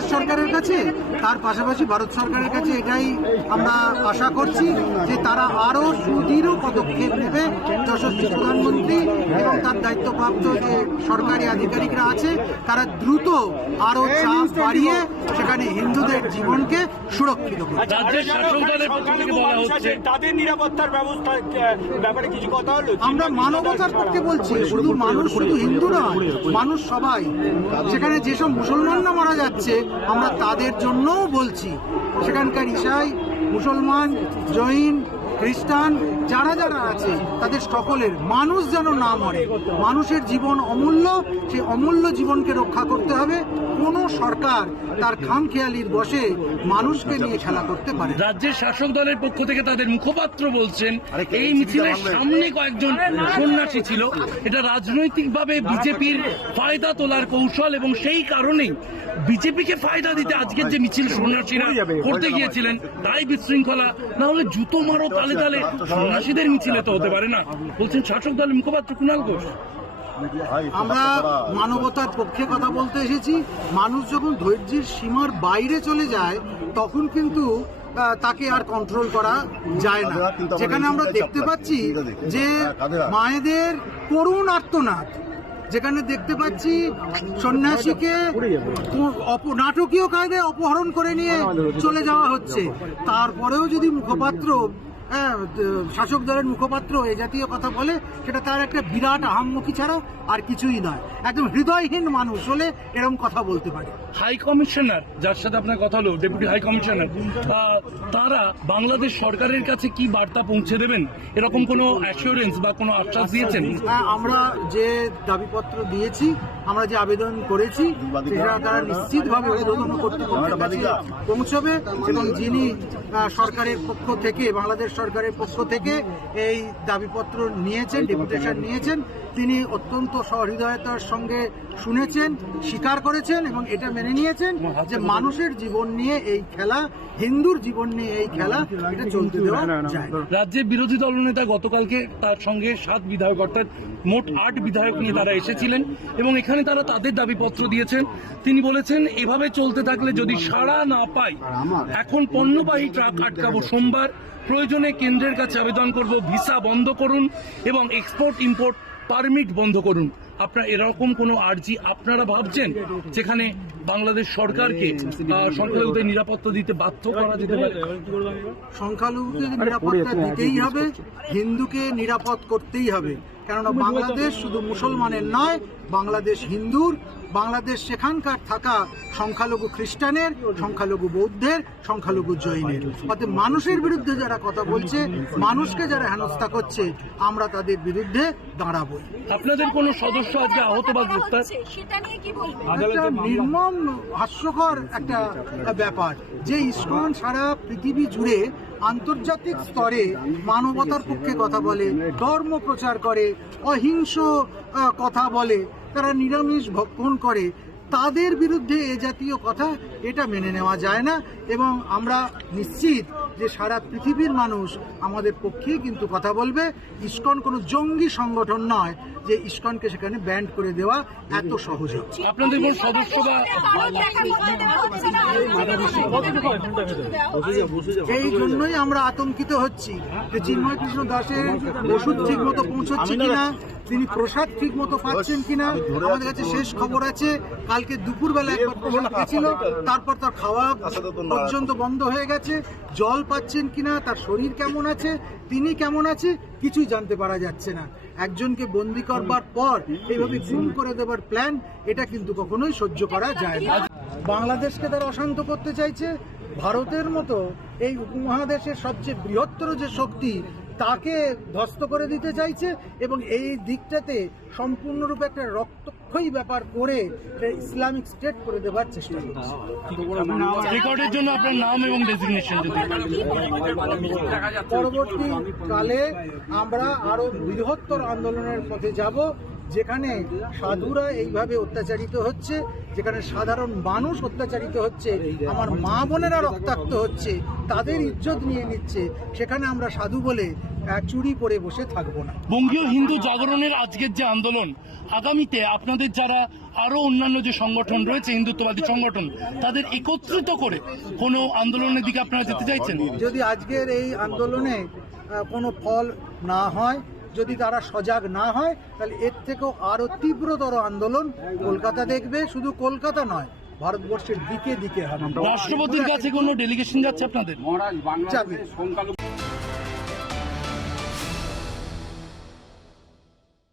বাংলাদেশ সরকারের কাছে, তার পাশাপাশি ভারত সরকারের কাছে এটাই আমরা আশা করছি যে তারা আরও সুদৃঢ় পদক্ষেপ নেবে। যশস্বী প্রধানমন্ত্রী এবং তার দায়িত্বপ্রাপ্ত যে সরকারি আধিকারিকরা আছে তারা দ্রুত আরও চাপ বাড়িয়ে সেখানে হিন্দুদের জীবনকে সুরক্ষিত করবে। তাদের নিরাপত্তার ব্যবস্থা ব্যাপারে কিছু কথা হলো? আমরা মানবতার পক্ষে বলছি, শুধু মানুষ, শুধু হিন্দু নয়, মানুষ সবাই। সেখানে যেসব মুসলমানরা মারা যাচ্ছে আমরা তাদের জন্যও বলছি, সেখানকার ঈসাই, মুসলমান, জৈন, খ্রিস্টান যারা যারা আছে তাদের সকলের মানুষ যেন না মরে। মানুষের জীবন অমূল্য, সেই অমূল্য জীবনকে রক্ষা করতে হবে। কোনো সরকার তার খামখেয়ালির বশে মানুষকে নিয়ে খেলা করতে পারে। রাজ্যের শাসক দলের পক্ষ থেকে তাদের মুখপাত্র বলছেন এই মিছিলের সামনে কয়েকজন সন্ন্যাসী ছিল, এটা রাজনৈতিকভাবে বিজেপির ফায়দা তোলার কৌশল এবং সেই কারণেই বিজেপিকে ফায়দা দিতে আজকের যে মিছিল সন্ন্যাসীরা করতে গিয়েছিলেন তাই বিশৃঙ্খলা। না হলে জুতো মারো তালে তালে সন্ন্যাসীদের মিছিলে তো হতে পারে না, বলছেন শাসক দলের মুখপাত্র কুণাল ঘোষ। আমরা মানবতার পক্ষে কথা বলতে এসেছি। মানুষ যখন ধৈর্যের সীমার বাইরে চলে যায় তখন কিন্তু তাকে আর কন্ট্রোল করা যায় না। যেখানে আমরা দেখতে পাচ্ছি যে মায়েদের করুণ আর্তনাদ, যেখানে দেখতে পাচ্ছি সন্ন্যাসীকে নাটকীয় কায়দায় অপহরণ করে নিয়ে চলে যাওয়া হচ্ছে, তারপরেও যদি মুখপাত্র, শাসক দলের মুখপাত্র এ জাতীয় কথা বলে, সেটা তার একটা বিরাট আহাম্মকি ছাড়া আর কিছুই নয়। একদম হৃদয়হীন মানুষ হলে এরকম কথা বলতে পারে। হাই কমিশনার, যার সাথে আপনার কথা হলো, ডেপুটি হাই কমিশনার, তারা বাংলাদেশ সরকারের কাছে কি বার্তা পৌঁছে দেবেন, এরকম কোনো অ্যাসিওরেন্স বা কোনো আশ্বাস দিয়েছেন? আমরা যে দাবিপত্র দিয়েছি, আমরা যে আবেদন করেছি, সেটা তারা নিশ্চিতভাবে ঊর্ধ্বতন কর্তৃপক্ষের কাছে পৌঁছবে এবং যিনি সরকারের পক্ষ থেকে, বাংলাদেশ সরকারের পক্ষ থেকে এই দাবিপত্র নিয়েছেন, ডেপুটেশন নিয়েছেন, তিনি অত্যন্ত সহৃদয়তার সঙ্গে শুনেছেন, স্বীকার করেছেন এবং এটা মেনে নিয়েছেন যে মানুষের জীবন নিয়ে এই খেলা, হিন্দুর জীবন নিয়ে এই খেলা, এটা চলতে দেওয়া যায় না। রাজ্যের বিরোধী দলনেতা গতকালকে তার সঙ্গে 7 বিধায়ক, অর্থাৎ মোট 8 বিধায়ক নিয়ে তারা এসেছিলেন এবং এখানে তারা তাদের দাবিপত্র দিয়েছেন। তিনি বলেছেন এভাবে চলতে থাকলে যদি সাড়া না পাই, এখন পণ্যবাহী ট্রাক আটকাবো সোমবার, প্রয়োজনে কেন্দ্রের কাছে আবেদন করব ভিসা বন্ধ করুন এবং এক্সপোর্ট ইম্পোর্ট পারমিট বন্ধ করুন। আপনারা এরকম কোনো আর্জি আপনারা ভাবছেন যেখানে বাংলাদেশ সরকারকে সংখ্যালঘুদের নিরাপত্তা দিতে বাধ্য করা যেতে পারে? সংখ্যালঘুদের নিরাপত্তা দিতেই হবে, হিন্দুকে নিরাপদ করতেই হবে। কেননা বাংলাদেশ শুধু মুসলমানের নয়, বাংলাদেশ হিন্দুর, বাংলাদেশ সেখানকার থাকা সংখ্যালঘু খ্রিস্টানের, সংখ্যালঘু বৌদ্ধের, সংখ্যালঘু জৈনের। অর্থাৎ মানুষের বিরুদ্ধে যারা কথা বলছে, মানুষকে যারা হেনস্থা করছে, আমরা তাদের বিরুদ্ধে দাঁড়াবো। আপনাদের কোন সদস্য আজকে আহত বা গ্রেফতার? নির্মম হাস্যকর একটা ব্যাপার যে ইসকন সারা পৃথিবী জুড়ে আন্তর্জাতিক স্তরে মানবতার পক্ষে কথা বলে, ধর্ম প্রচার করে, অহিংস কথা বলে, তারা নিরামিষ ভক্ষণ করে, তাদের বিরুদ্ধে এ জাতীয় কথা, এটা মেনে নেওয়া যায় না। এবং আমরা নিশ্চিত যে সারা পৃথিবীর মানুষ আমাদের পক্ষেই কিন্তু কথা বলবে। ইসকন কোনো জঙ্গি সংগঠন নয় যে ইসকনকে সেখানে ব্যান্ড করে দেওয়া এত সহজ। আপনাদের কোন সদস্য বা এই জন্যই আমরা আতঙ্কিত হচ্ছি যে চিন্ময় কৃষ্ণ দাসের ওষুধ ঠিক মতো পৌঁছচ্ছে কিনা, তিনি প্রসাদ ঠিক মতো পাচ্ছেন কিনা। আমাদের কাছে শেষ খবর আছে কালকে দুপুরবেলা একবার প্রসাদ খেয়েছিল, তারপর তার খাওয়া পর্যন্ত বন্ধ হয়ে গেছে। জল পাচ্ছেন কিনা, তার শরীর কেমন আছে, তিনি কেমন আছে, কিছুই জানতে পারা যাচ্ছে না। একজনকে বন্দী করবার পর এইভাবে গুম করে দেবার প্ল্যান, এটা কিন্তু কখনোই সহ্য করা যায় না। বাংলাদেশকে তারা অশান্ত করতে চাইছে। ভারতের মতো এই উপমহাদেশের সবচেয়ে বৃহত্তর যে শক্তি, তাকে ধ্বস্ত করে দিতে চাইছে এবং এই দিকটাতে সম্পূর্ণরূপে একটা রক্তক্ষয়ী ব্যাপার করে ইসলামিক স্টেট করে দেবার চেষ্টা করছে। রেকর্ডের জন্য আপনার নাম এবং ডেজিগনেশন যদি পরবর্তীকালে আমরা আরো বৃহত্তর আন্দোলনের পথে যাব, যেখানে সাধুরা এইভাবে অত্যাচারিত হচ্ছে, যেখানে সাধারণ মানুষ অত্যাচারিত হচ্ছে, আমার মা বোনেরা রক্তাক্ত হচ্ছে, তাদের ইজ্জত নিয়ে নিচ্ছে, সেখানে আমরা সাধু বলে চুরি করে বসে থাকবো না। বঙ্গীয় হিন্দু জাগরণের আজকের যে আন্দোলন, আগামীতে আপনাদের যারা আরো অন্যান্য যে সংগঠন রয়েছে হিন্দুত্ববাদী সংগঠন, তাদের একত্রিত করে কোনো আন্দোলনের দিকে আপনারা যেতে চাইছেন? যদি আজকের এই আন্দোলনে কোনো ফল না হয়, যদি তারা সজাগ না হয়, তাহলে এর থেকেও আরো তীব্রতর আন্দোলন কলকাতা দেখবে। শুধু কলকাতা নয়, ভারতবর্ষের দিকে দিকে হবে। রাষ্ট্রপতির কাছে কোনো ডেলিগেশন যাচ্ছে আপনাদের? যাবে।